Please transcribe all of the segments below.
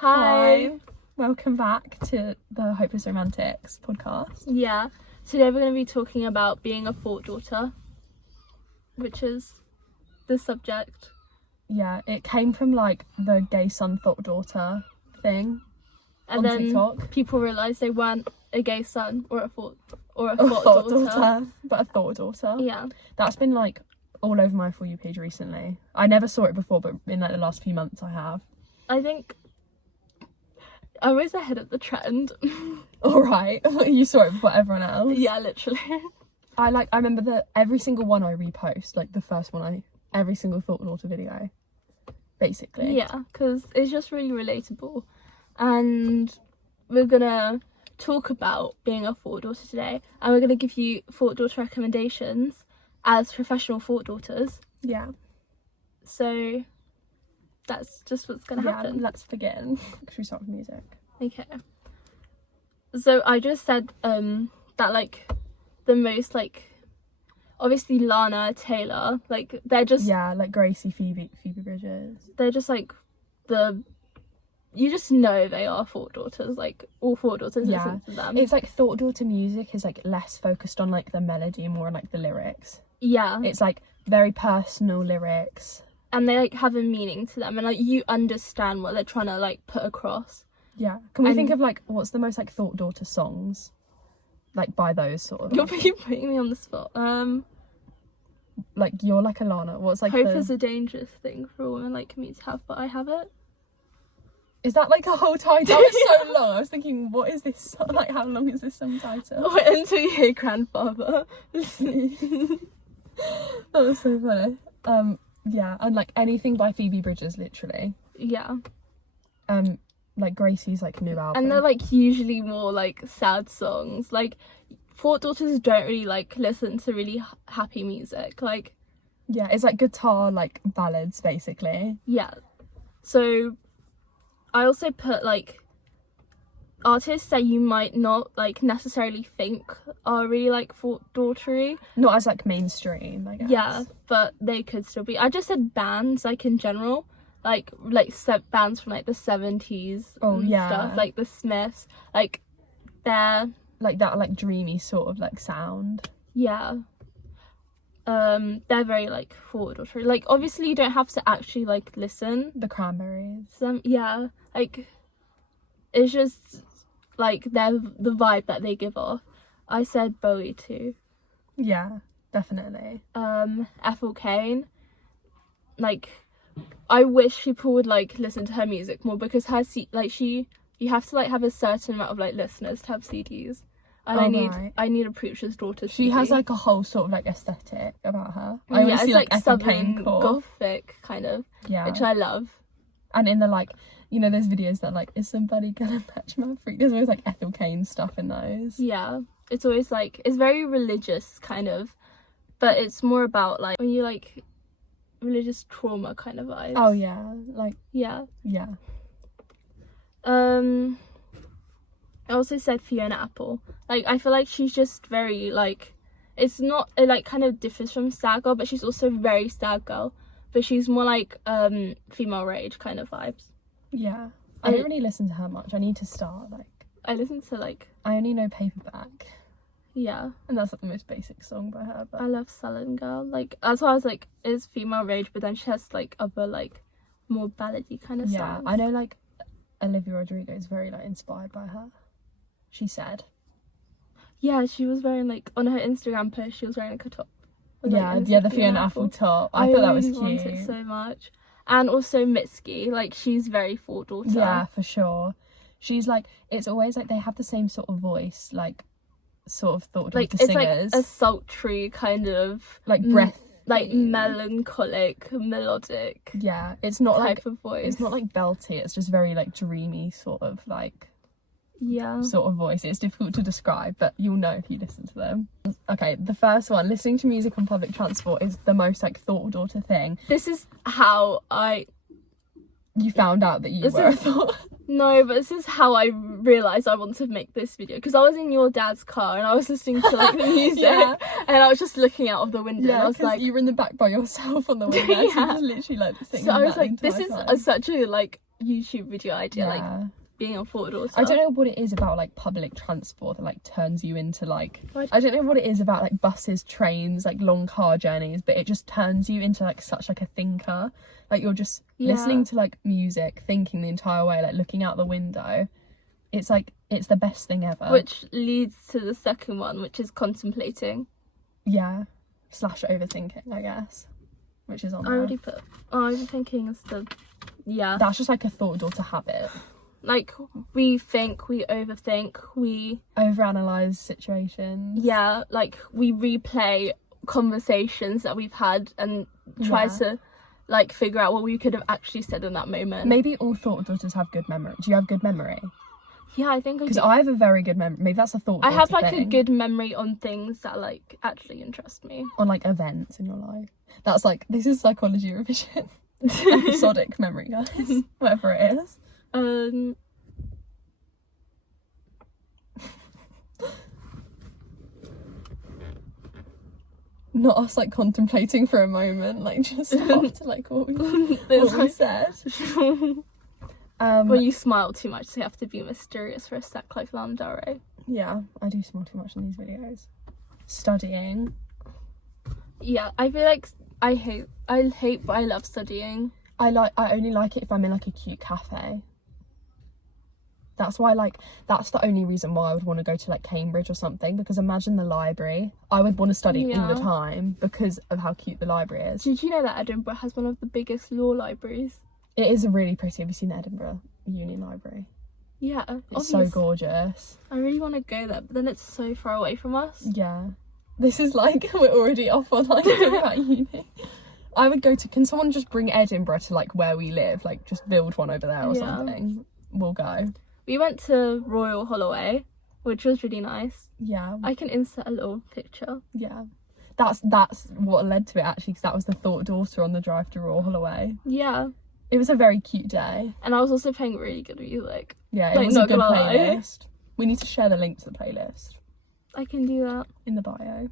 Hi. Welcome back to the Hopeless Romantics podcast. Yeah. Today we're going to be talking about being a thought daughter, which is the subject. Yeah, it came from like the gay son thought daughter thing And on then TikTok. people realised they weren't a gay son or a thought daughter, but a thought daughter. Yeah. That's been like all over my For You page recently. I never saw it before, but in like the last few months I have. I think I was ahead of the trend. Alright, you saw it before everyone else. Yeah, literally. I remember that every single one I repost, like the first one every single thought daughter video, basically. Yeah, because it's just really relatable. And we're gonna talk about being a thought daughter today, and we're gonna give you thought daughter recommendations as professional thought daughters. Yeah. So that's just what's gonna happen. Let's begin. Should we start with music? Okay. So I just said that like the most like obviously Lana, Taylor, like they're just like Gracie, Phoebe Bridgers. They're just like you just know they are thought daughters. Like all thought daughters listen to them. It's like thought daughter music is like less focused on like the melody and more on like the lyrics. Yeah. It's like very personal lyrics. And they like have a meaning to them, and like you understand what they're trying to like put across. Yeah. Can we think of like what's the most like thought daughter songs? Like by those sort of. You're putting me on the spot. Like you're like Alana. What's like hope is a dangerous thing for a woman like me to have, but I have it. Is that like a whole title? It's so long. I was thinking, what is this song? Like, how long is this song title? Oh, until you hear grandfather. That was so funny. Yeah, and like anything by Phoebe Bridgers, literally. Yeah. Like Gracie's like new album. And they're like usually more like sad songs. Like thought daughters don't really like listen to really happy music. Like yeah, it's like guitar like ballads basically. Yeah. So I also put like artists that you might not like necessarily think are really like thought daughtery. Not as like mainstream, I guess. Yeah, but they could still be. I just said bands like in general. Like bands from like the 70s stuff, like the Smiths, like they're like that like dreamy sort of like sound. Yeah. They're very like thought daughtery. Like obviously you don't have to actually like listen. The Cranberries. Yeah, like it's just like they're the vibe that they give off. I said Bowie too. Yeah, definitely. Ethel Cain, like I wish people would like listen to her music more, because you have to like have a certain amount of like listeners to have CDs, and I need a preacher's daughter CD. She has like a whole sort of like aesthetic about her. I always see like Ethel Cain gothic kind of, which I love. And in the like, you know, those videos that like, is somebody gonna match my freak? There's always like Ethel Cain stuff in those. Yeah, it's always like, it's very religious kind of, but it's more about like when you like religious trauma kind of vibes. Oh yeah, like yeah. I also said Fiona Apple. Like I feel like she's just very like, it's not, it like kind of differs from sad girl, but she's also very sad girl, but she's more like female rage kind of vibes. Yeah, I don't really listen to her much. I need to start. Like I listen to like, I only know Paperback. Yeah. And that's like the most basic song by her. But I love Sullen Girl. Like that's why I was like, it's female rage, but then she has like other like more ballady kind of songs. I know like Olivia Rodrigo is very like inspired by her. She said. Yeah, she was wearing like on her Instagram post, she was wearing like a top. With, the Fiona Apple top. I thought that was cute. I wanted so much. And also Mitski, like she's very thought daughter. Yeah, for sure. She's like, it's always like they have the same sort of voice, like sort of thought like daughter it's singers. Like a sultry kind of like breath, like melancholic, melodic. Yeah, it's not type like of voice. It's not like belty. It's just very like dreamy sort of like. Yeah. Sort of voice. It's difficult to describe, but you'll know if you listen to them. Okay, the first one, listening to music on public transport is the most like thought daughter thing. This is how you found out that you were a thought. No, but this is how I realised I want to make this video, because I was in your dad's car and I was listening to like the music and I was just looking out of the window and I was like, you were in the back by yourself on the window. So you just literally like sitting. So I was like, this is such a like YouTube video idea, Yeah. like being a thought daughter. I don't know what it is about like public transport that like turns you into like, What? I don't know what it is about like buses, trains, like long car journeys, but it just turns you into like such like a thinker. Like you're just listening to like music, thinking the entire way, like looking out the window. It's like, it's the best thing ever. Which leads to the second one, which is contemplating. Yeah. / overthinking, I guess. Which is on I there. already put overthinking is the That's just like a thought daughter habit. like we think, we overthink, we Overanalyze situations. like we replay conversations that we've had and try to like figure out what we could have actually said in that moment. Maybe all thought daughters have good memory. Do you have good memory? Yeah, I think I Because do. I have a very good memory. Maybe that's a thought I daughter have like thing. a good memory on things that like actually interest me. On like events in your life. That's like, this is psychology revision. Episodic memory, guys. Whatever it is. Not us like contemplating for a moment, like just after like what we said. Well, you smile too much, so you have to be mysterious for a sec like Landare. Yeah, I do smile too much in these videos. Studying. Yeah, I feel like I hate but I love studying. I only like it if I'm in like a cute cafe. That's why that's the only reason why I would want to go to like Cambridge or something, because imagine the library. I would want to study all the time because of how cute the library is. Did you know that Edinburgh has one of the biggest law libraries? It is really pretty. Have you seen the Edinburgh Union Library? Yeah, It's so gorgeous. I really want to go there, but then it's so far away from us. Yeah. This is like, we're already off on like about uni. I would go to, can someone just bring Edinburgh to like where we live? Like just build one over there or something. We'll go. We went to Royal Holloway, which was really nice. Yeah. I can insert a little picture. Yeah. That's what led to it actually, because that was the thought daughter on the drive to Royal Holloway. Yeah. It was a very cute day. And I was also playing really good music. Yeah, it was a good playlist. We need to share the link to the playlist. I can do that. In the bio.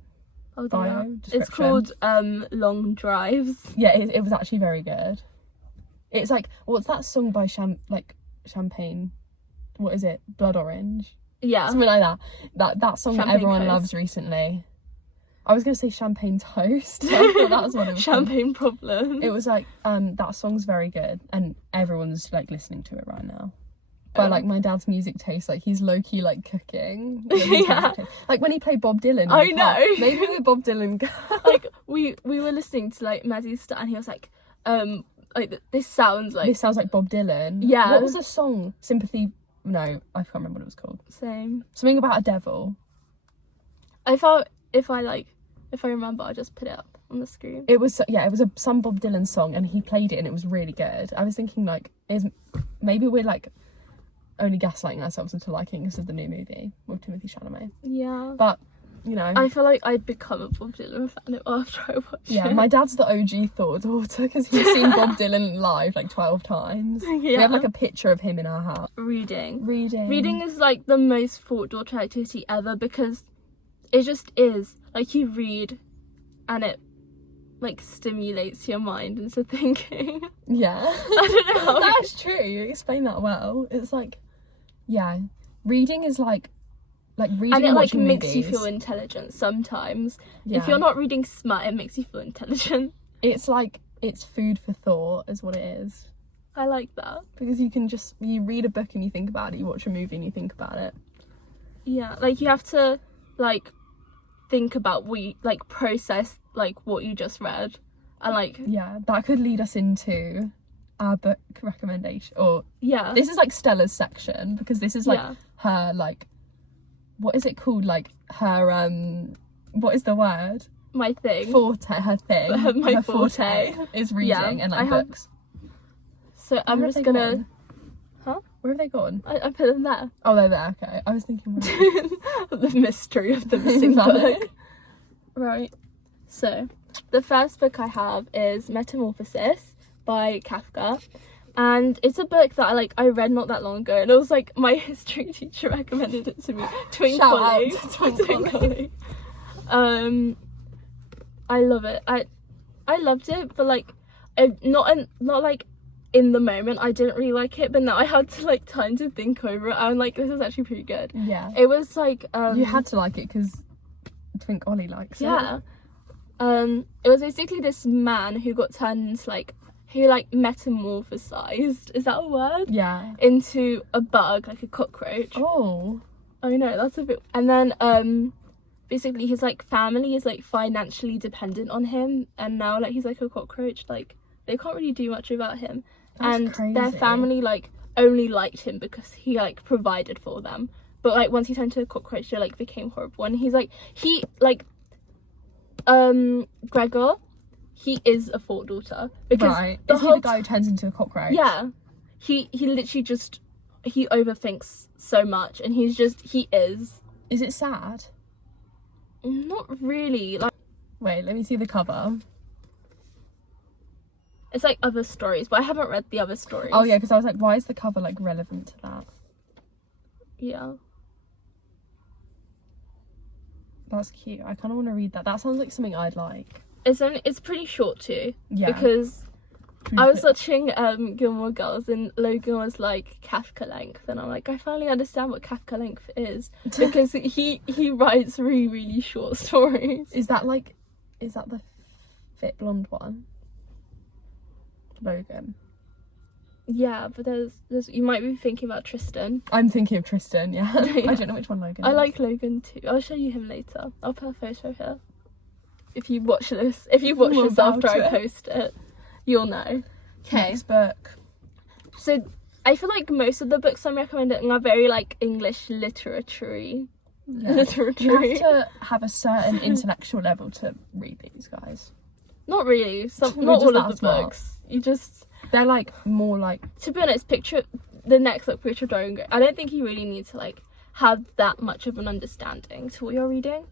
I'll do Bio, that. description. It's called Long Drives. Yeah, it was actually very good. It's like, what's that song by Champagne? What is it? Blood Orange? Yeah. Something like that. That song Champagne that everyone Coast. loves recently. I was going to say Champagne Toast. I thought that was what it was. Champagne Problem. It was like, that song's very good and everyone's like listening to it right now. But like my dad's music taste, like he's low-key like cooking. Yeah. Like when he played Bob Dylan in I the car. know. Maybe we're Bob Dylan guys. Like we were listening to like Maddie's stuff and he was like this sounds like This sounds like Bob Dylan. Yeah. What was the song? Sympathy? No, I can't remember what it was called. same. Something about a devil. I thought if I remember I'll just put it up on the screen. It was some Bob Dylan song and he played it and it was really good. I was thinking like, maybe we're like only gaslighting ourselves into liking this is the new movie with Timothy Chalamet. Yeah. But you know, I feel like I'd become a Bob Dylan fan after I watched yeah, it. my dad's the OG thought daughter because he's seen Bob Dylan live like 12 times. Yeah. We have like a picture of him in our house. Reading is like the most thought daughter activity ever because it just is. Like you read and it like stimulates your mind into thinking. Yeah. I don't know. That's true. You explain that well. It's like, yeah, reading is like reading And it like watching makes movies. you feel intelligent sometimes. Yeah. If you're not reading smart, it makes you feel intelligent. It's like, it's food for thought is what it is. I like that. Because you read a book and you think about it, you watch a movie and you think about it. Yeah, like you have to like think about process like what you just read and like Yeah, that could lead us into our book recommendation. Or yeah. this is like Stella's section because this is like her like, what is it called? Like her what is the word? My thing. Forte, her thing. My her forte. is reading and like books. So I'm Where have just they gonna gone? Huh? Where have they gone? I put them there. Oh, they're there. Okay, I was thinking. The mystery of the missing book. Right. So the first book I have is Metamorphosis by Kafka. And it's a book that I read not that long ago, and it was like my history teacher recommended it to me. Shout out to Twinkly. I love it. I loved it, but like not like in the moment I didn't really like it, but now I had to like time to think over it. I'm like, this is actually pretty good. Yeah. It was like You had to like it because I think Ollie likes it. Yeah. It was basically this man who got turned into like, who like metamorphosized, is that a word? Yeah. Into a bug, like a cockroach. Oh. I know, that's a bit. And then basically his like family is like financially dependent on him, and now like he's like a cockroach, like they can't really do much about him. That's and crazy. Their family like only liked him because he like provided for them, but like once he turned to a cockroach they like became horrible. And he's like, he like Gregor, he is a fault daughter because right. Is he the guy who turns into a cockroach? Yeah, he literally just, he overthinks so much, and he is. Is it sad? Not really. Like, wait, let me see the cover. it's like other stories, but I haven't read the other stories. Oh yeah, because I was like, why is the cover like relevant to that? Yeah. That's cute. I kind of want to read that. That sounds like something I'd like. It's pretty short too. Yeah. Because I was watching Gilmore Girls and Logan was like Kafka length, and I'm like, I finally understand what Kafka length is, because he writes really, really short stories. Is that the fit blonde one? Logan. Yeah, but there's you might be thinking about Tristan. I'm thinking of Tristan, yeah. I don't know which one Logan I is. like Logan too. I'll show you him later. I'll put a photo here. If you watch this after I post it, you'll know. Okay. Next book. So I feel like most of the books I'm recommending are very like English literature. You have to have a certain intellectual level to read these, guys. Not really. We're Not just all that of the smart. books. You just, They're like more like, to be honest, picture the next like Picture of Dorian Gray. I don't think you really need to like have that much of an understanding to what you're reading,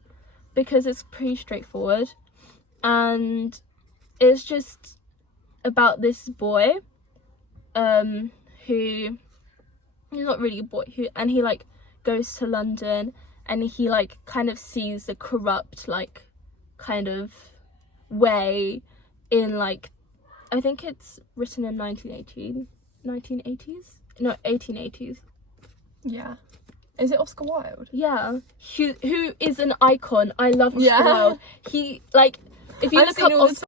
because it's pretty straightforward, and it's just about this boy who, he's not really a boy, and he like goes to London, and he like kind of sees the corrupt like kind of way in like, I think it's written in 1980s? No, 1880s. yeah. Is it Oscar Wilde? Yeah. Who is an icon. I love Oscar Yeah. Wilde. He, like, if you I've look seen up all the Oscar...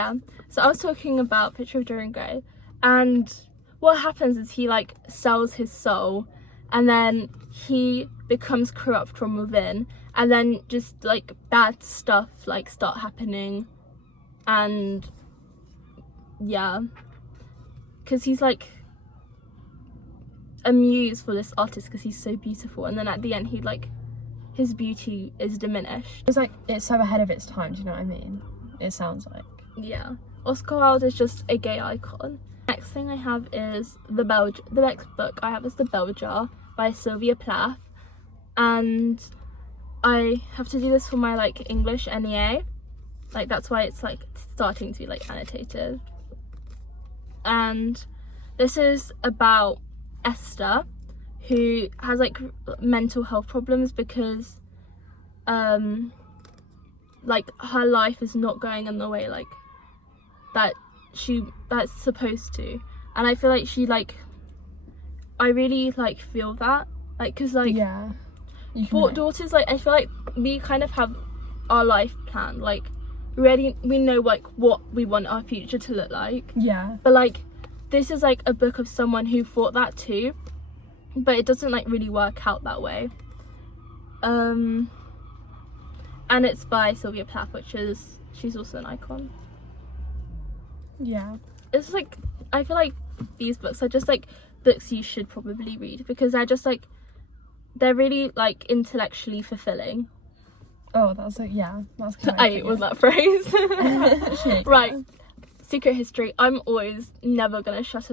Yeah. So I was talking about Picture of Dorian Gray, and what happens is he, like, sells his soul, and then he becomes corrupt from within, and then just, like, bad stuff, like, start happening, and, yeah. Because he's, like, a muse for this artist because he's so beautiful, and then at the end he like, his beauty is diminished. It's like, it's so ahead of its time, do you know what I mean? It sounds like. Yeah, Oscar Wilde is just a gay icon. Next thing I have is the next book I have is The Bell Jar by Sylvia Plath, and I have to do this for my like English NEA, like that's why it's like starting to be like annotated. And this is about Esther, who has like mental health problems because like her life is not going in the way like that's supposed to, and I feel like she like, I really like feel that, like, because like, yeah, for daughters, like I feel like we kind of have our life planned, like we know like what we want our future to look like, yeah, but like this is like a book of someone who thought that too, but it doesn't like really work out that way. And it's by Sylvia Plath, she's also an icon. yeah. It's like, I feel like these books are just like books you should probably read because they're just like, they're really like intellectually fulfilling. Oh, that's like, yeah, that's kind of. I was that phrase. Right. Secret history. I'm always never gonna shut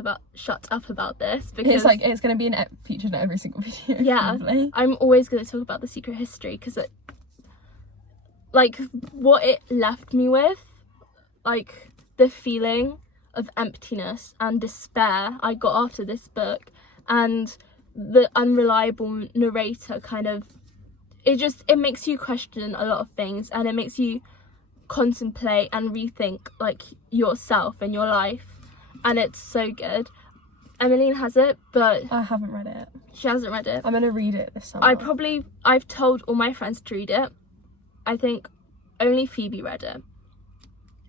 up about this because it's like, it's gonna be featured in every single video. Yeah, probably. I'm always gonna talk about the secret history because it, like, what it left me with, like the feeling of emptiness and despair I got after this book, and the unreliable narrator kind of, it makes you question a lot of things, and it makes you contemplate and rethink like yourself and your life, and it's so good. Emeline has it, but I haven't read it. she hasn't read it. I'm gonna read it this summer. I've told all my friends to read it. I think only Phoebe read it.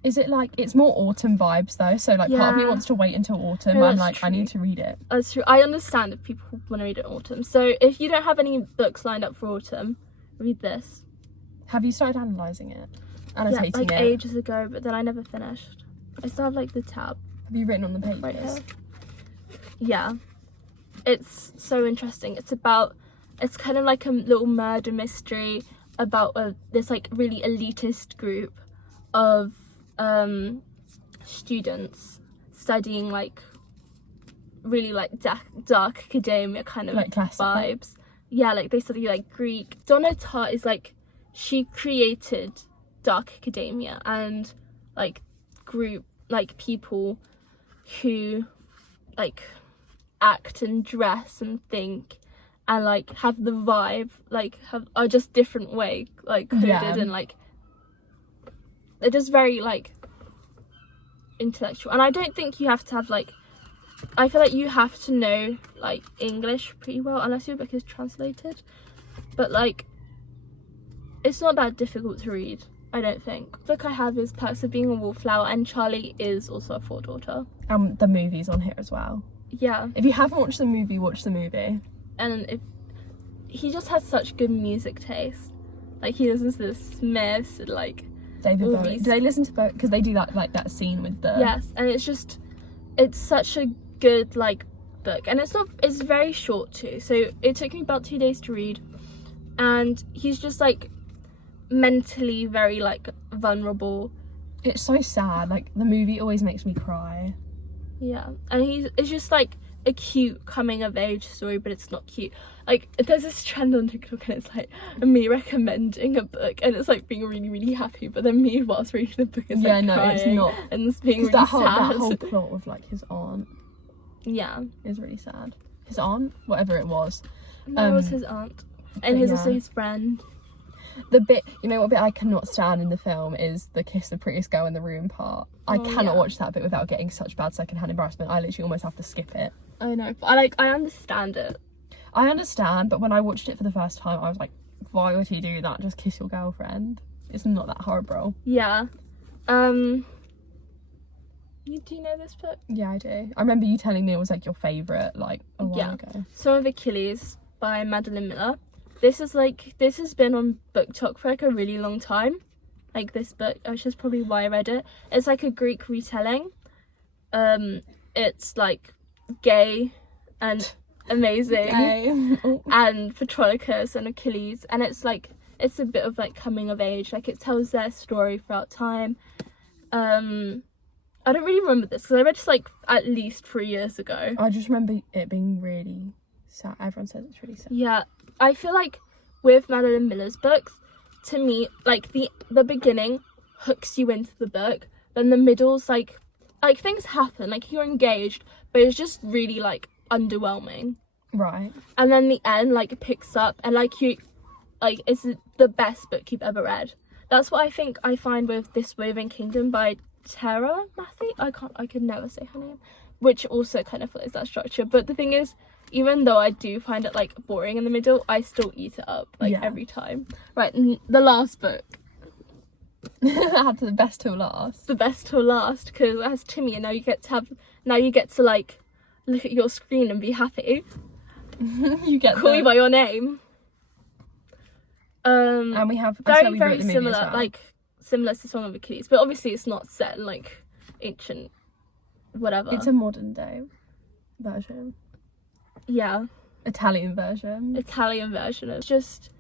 Is it like, it's more autumn vibes though, so like part of me Yeah. wants to wait until autumn. No, I'm that's like, I true. need to read it. That's true. I understand if people want to read it in autumn. So if you don't have any books lined up for autumn, read this. Have you started analysing it? Yeah, Annotating like it? ages ago, but then I never finished. I still have like the tab Have you written on the pages? right here. Yeah, it's so interesting. It's kind of like a little murder mystery about this like really elitist group of students studying like really like dark academia kind of Like classical? vibes. Yeah, like they study like Greek. Donna Tartt is like, she created dark academia and like group like people who like act and dress and think and like have the vibe, like are just different way like coded. Yeah. And like they're just very like intellectual. And I don't think you have to have like, I feel like you have to know like English pretty well unless your book is translated, but like it's not that difficult to read, I don't think. The book I have is Perks of Being a Wallflower, and Charlie is also a four daughter. The movie's on here as well. Yeah, If you haven't watched the movie, watch the movie. and if he just has such good music taste, like he listens to the Smiths and like David all Bowie. these- Do they listen to both? Because they do that scene with the... yes, and it's such a good like book, and it's very short too, so it took me about 2 days to read. And he's just like mentally very like vulnerable. It's so sad. Like, the movie always makes me cry. Yeah, and it's just like a cute coming of age story, but it's not cute. Like there's this trend on TikTok and it's like me recommending a book and it's like being really really happy, but then me whilst reading the book is like crying it's not. and it's being really Because sad. that whole plot of like his aunt Yeah, is really sad. His aunt, whatever it was. that was his aunt, and he's also his friend. The bit, you know what bit I cannot stand in the film is the kiss the prettiest girl in the room part. I cannot watch that bit without getting such bad secondhand embarrassment. I literally almost have to skip it. I know, but I understand it. I understand, but when I watched it for the first time, I was like, why would he do that? Just kiss your girlfriend. It's not that horrible. Yeah. Do you know this book? Yeah, I do. I remember you telling me it was like your favourite like a while ago. Song of Achilles by Madeline Miller. This has been on BookTok for like a really long time. Like this book, which is probably why I read it. It's like a Greek retelling. It's like gay and amazing. Okay. And Patroclus and Achilles, and it's a bit of like coming of age. Like it tells their story throughout time. I don't really remember this because I read this like at least 3 years ago. I just remember it being really sad. Everyone says it's really sad. Yeah, I feel like with Madeline Miller's books, to me, like the beginning hooks you into the book, then the middle's like things happen, like you're engaged, but it's just really like underwhelming. Right. And then the end like picks up and it's the best book you've ever read. That's what I find with This Woven Kingdom by Tara Matthew. I could never say her name, which also kind of follows that structure. But the thing is, even though I do find it like boring in the middle, I still eat it up every time. Right, the last book. I had the best till last. The best till last, because it has Timmy, and now you get to like look at your screen and be happy. You get Call you by your name. And we have very similar, like similar to Song of Achilles, but obviously it's not set in like ancient whatever. It's a modern day version. Yeah, Italian version. of just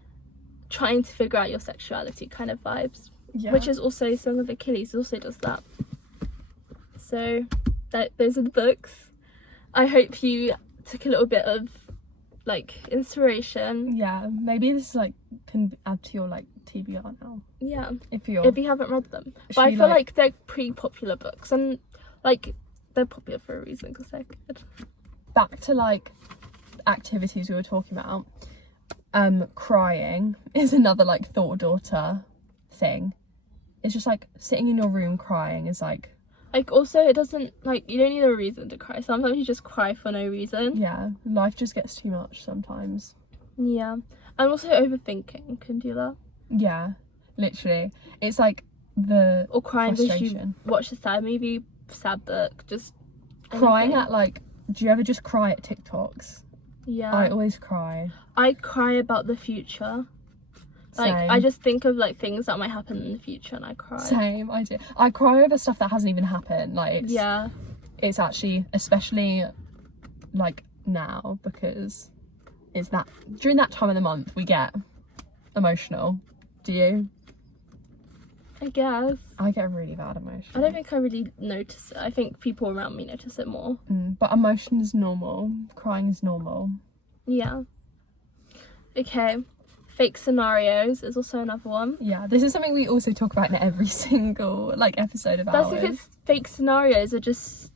trying to figure out your sexuality kind of vibes. Yeah. Which is also Song of Achilles also does that. So those are the books. I hope you took a little bit of like inspiration. Yeah, maybe this like can add to your like TBR now. Yeah, If you haven't read them. But I you, feel like- like they're pretty popular books, and like they're popular for a reason because they're good. Back to like activities we were talking about. Crying is another like thought daughter thing. it's just like sitting in your room crying is like also it doesn't, like, you don't need a reason to cry. Sometimes you just cry for no reason. yeah, life just gets too much sometimes. Yeah. And also overthinking can do that. Yeah, literally. It's like the Or crying because you frustration. watch a sad movie, sad book, just Crying anything. at like, do you ever just cry at TikToks? Yeah. I always cry. I cry about the future. Like, Same. I just think of like things that might happen in the future and I cry. Same, I do. I cry over stuff that hasn't even happened. Like, it's actually, especially like now, because it's that during that time of the month we get emotional. Do you? I guess. I get really bad emotion. I don't think I really notice it. I think people around me notice it more. But emotion is normal. Crying is normal. Yeah. Okay. Fake scenarios is also another one. Yeah, this is something we also talk about in every single like episode of ours. That's because fake scenarios are just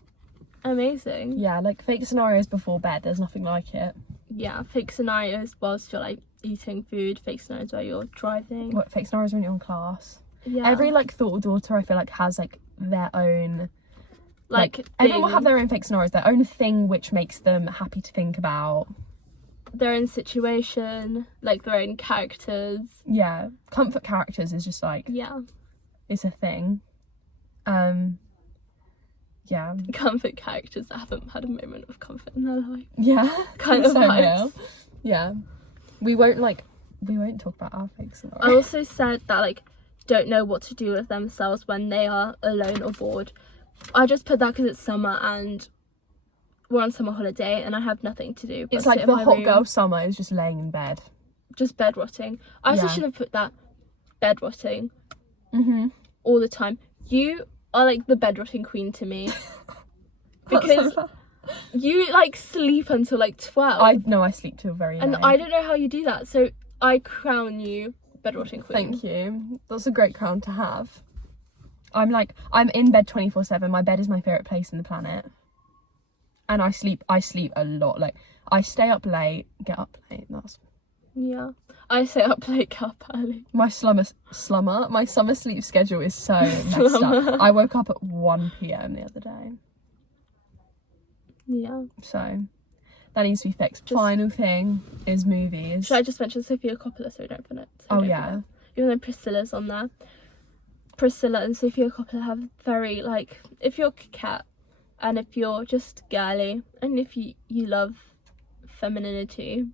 amazing. Yeah, like fake scenarios before bed, there's nothing like it. Yeah, fake scenarios whilst you're like eating food, fake scenarios while you're driving. What, fake scenarios when you're in class? Yeah. Every like thought daughter I feel like has like their own like everyone will have their own fake scenarios, their own thing which makes them happy to think about. Their own situation, like their own characters. Yeah, comfort characters is just like, Yeah. it's a thing. Yeah. Comfort characters that haven't had a moment of comfort in their life. Yeah. Kind of so vibes. real. Yeah. We won't talk about our fake scenarios. I also said that like don't know what to do with themselves when they are alone or bored. I just put that because it's summer and we're on summer holiday and I have nothing to do. But It's like sit in the my hot room, girl summer is just laying in bed. just bed rotting. I also Yeah. should have put that bed rotting Mm-hmm. all the time. You are like the bed rotting queen to me because you like sleep until like 12. I sleep till very and late. I don't know how you do that. So I crown you bed rotting queen. Thank you. That's a great crown to have. I'm in bed 24/7. My bed is my favourite place in the planet. And I sleep a lot. Like, I stay up late, get up late. That's Yeah. I stay up late, get up early. my summer sleep schedule is so messed up. I woke up at 1 p.m. the other day. Yeah. So that needs to be fixed. Final thing is movies. Should I just mention Sophia Coppola so we don't forget? Oh yeah. Even though Priscilla's on there. Priscilla and Sophia Coppola have very, like, if you're cat and if you're just girly and if you love femininity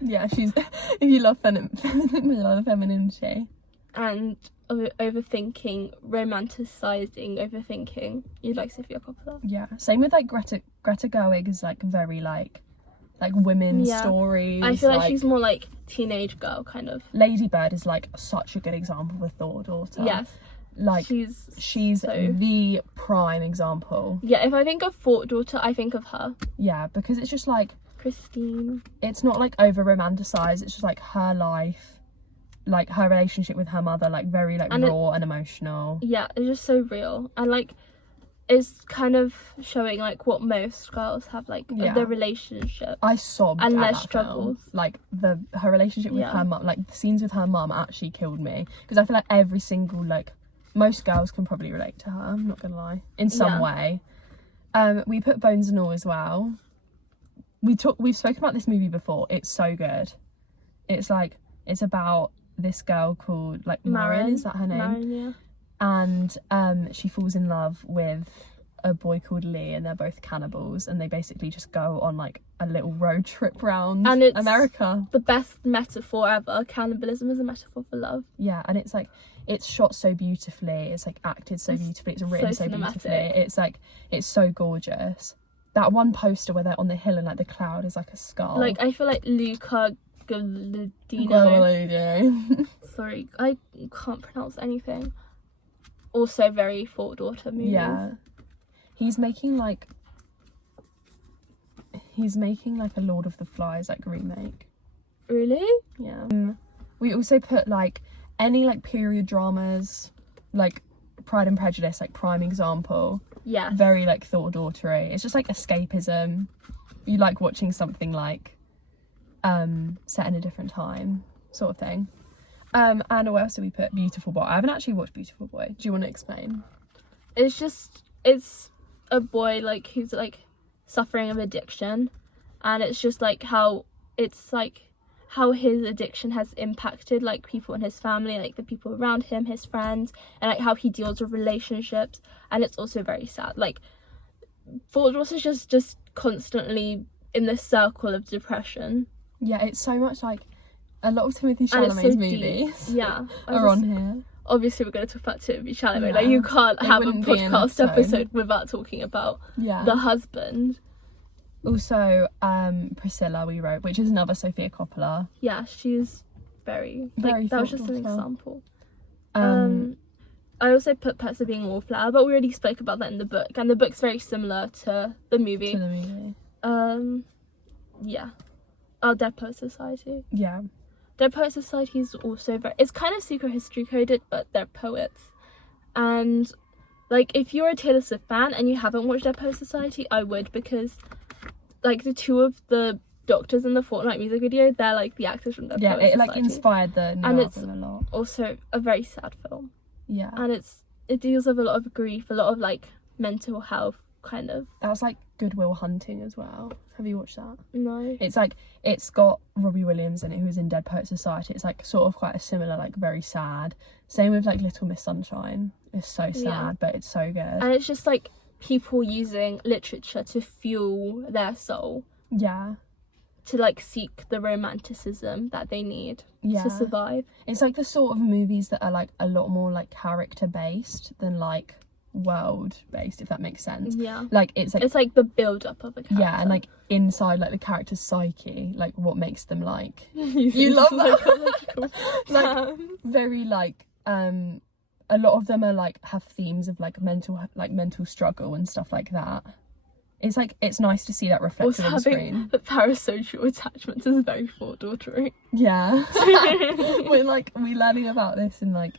Yeah, she's if you love femininity and overthinking, romanticizing overthinking, you'd like Sophia Coppola. Yeah, same with like Greta Gerwig is like very like women's Yeah. stories. I feel like she's more like teenage girl kind of. Lady Bird is like such a good example of a thought daughter. Yes. Like she's so... the prime example. Yeah, if I think of thought daughter, I think of her. Yeah, because it's just like Christine. It's not like over romanticized, it's just like her life, like her relationship with her mother, like very like raw and emotional. Yeah, it's just so real. And like it's kind of showing like what most girls have, like their relationship. I sobbed and at their that struggles. Film. Like her relationship with her mum, like the scenes with her mum actually killed me, because I feel like every single like most girls can probably relate to her, I'm not gonna lie, in some way. We put Bones and All as well. We've spoken about this movie before. It's so good. It's about this girl called like Marin, is that her name? Marin, yeah. And she falls in love with a boy called Lee, and they're both cannibals, and they basically just go on like a little road trip round America. The best metaphor ever. Cannibalism is a metaphor for love. Yeah, and it's like it's shot so beautifully, it's like acted so beautifully, it's written so beautifully. It's like it's so gorgeous. That one poster where they're on the hill and like the cloud is like a skull. Like I feel like Luca Guadagnino. Sorry, I can't pronounce anything. Also very thought daughter movie. Yeah. He's making like a Lord of the Flies like remake. Really? Yeah. We also put like any like period dramas, like Pride and Prejudice, like prime example. Yes. Very like thought daughtery. It's just like escapism. You like watching something like set in a different time sort of thing. And what else did we put? Beautiful Boy. I haven't actually watched Beautiful Boy. Do you want to explain? It's a boy like who's like suffering of addiction, and it's just like how his addiction has impacted like people in his family, like the people around him, his friends, and like how he deals with relationships. And it's also very sad. Like Fort Ross is just constantly in this circle of depression. Yeah, it's so much like a lot of Timothée Chalamet's movies. Yeah, are on here. Obviously, we're going to talk about Timothée Chalamet. Yeah. Like, you can't have a wouldn't be an podcast episode without talking about the husband. Also, Priscilla we wrote, which is another Sofia Coppola. Yeah, she's very that was just an example. I also put Perks of Being a Wallflower, but we already spoke about that in the book, and the book's very similar to the movie. Yeah. Our Dead Poet Society. Yeah. Dead Poet Society is also it's kind of secret history coded, but they're poets. And like, if you're a Taylor Swift fan and you haven't watched Dead Poet Society, I would, because like the two of the doctors in the Fortnite music video, they're like the actors from Dead Poet Society. Yeah, it like inspired the new album a lot. Also a very sad film. Yeah. And it deals with a lot of grief, a lot of like mental health kind of. That was like Good Will Hunting as well. Have you watched that? No. It's like, it's got Robbie Williams in it, who was in Dead Poet Society. It's like sort of quite a similar, like very sad. Same with like Little Miss Sunshine. It's so sad, but it's so good. And it's just like people using literature to fuel their soul. Yeah. To like seek the romanticism that they need to survive. It's like the sort of movies that are like a lot more like character based than like world based, if that makes sense. Yeah, like it's like the build up of a character. Yeah, and like inside like the character's psyche, like what makes them like you love that like very like a lot of them are like have themes of like mental struggle and stuff like that. It's like, it's nice to see that reflected on the screen. The parasocial attachments is very Fort-daughtery. Yeah. we're learning about this, and like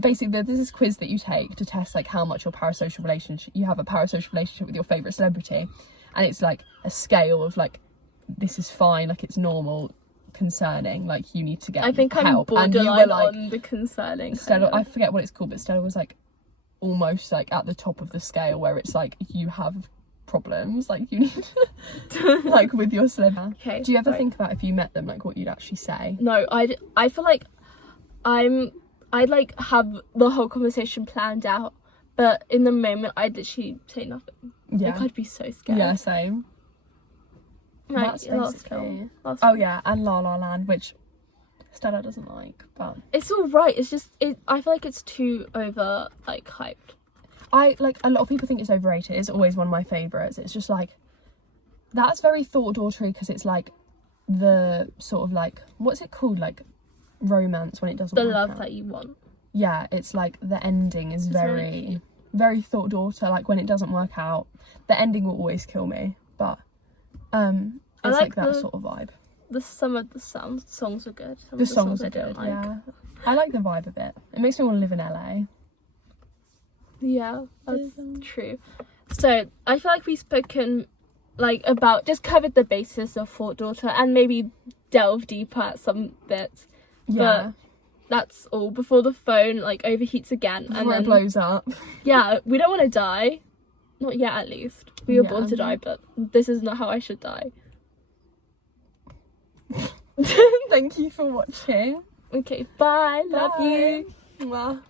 basically there's this quiz that you take to test like how much you have a parasocial relationship with your favourite celebrity, and it's like a scale of like, this is fine, like it's normal, concerning, like you need to get help. I think I'm borderline on the concerning. Stella, I forget what it's called, but Stella was like almost like at the top of the scale, where it's like you have problems, like you need like with your celebrity. Okay, do you ever think about if you met them, like what you'd actually say? No, I feel like I'd like have the whole conversation planned out, but in the moment I'd literally say nothing. Yeah, like I'd be so scared. Yeah, same. Right, that's basically oh yeah, and La La Land, which Stella doesn't like, but it's all right. It's just I feel like it's too over like hyped. I like, a lot of people think it's overrated. It's always one of my favourites. It's just like, that's very Thought-daughtery, because it's like the sort of like, what's it called, like romance when it doesn't work out. That you want. Yeah, it's like the ending is very Thought-daughter. Like when it doesn't work out, the ending will always kill me, but it's like that sort of vibe. Some of the songs are good. The songs are good, yeah. I like the vibe of it. It makes me want to live in LA. Yeah, that's true. So I feel like we've spoken like about, just covered the basis of Fort-daughter and maybe delve deeper at some bits. Yeah, but that's all before the phone like overheats again and then it blows up. Yeah, we don't want to die, not yet at least. We were born to die, but this is not how I should die. Thank you for watching. Okay, bye. Love you. Mwah.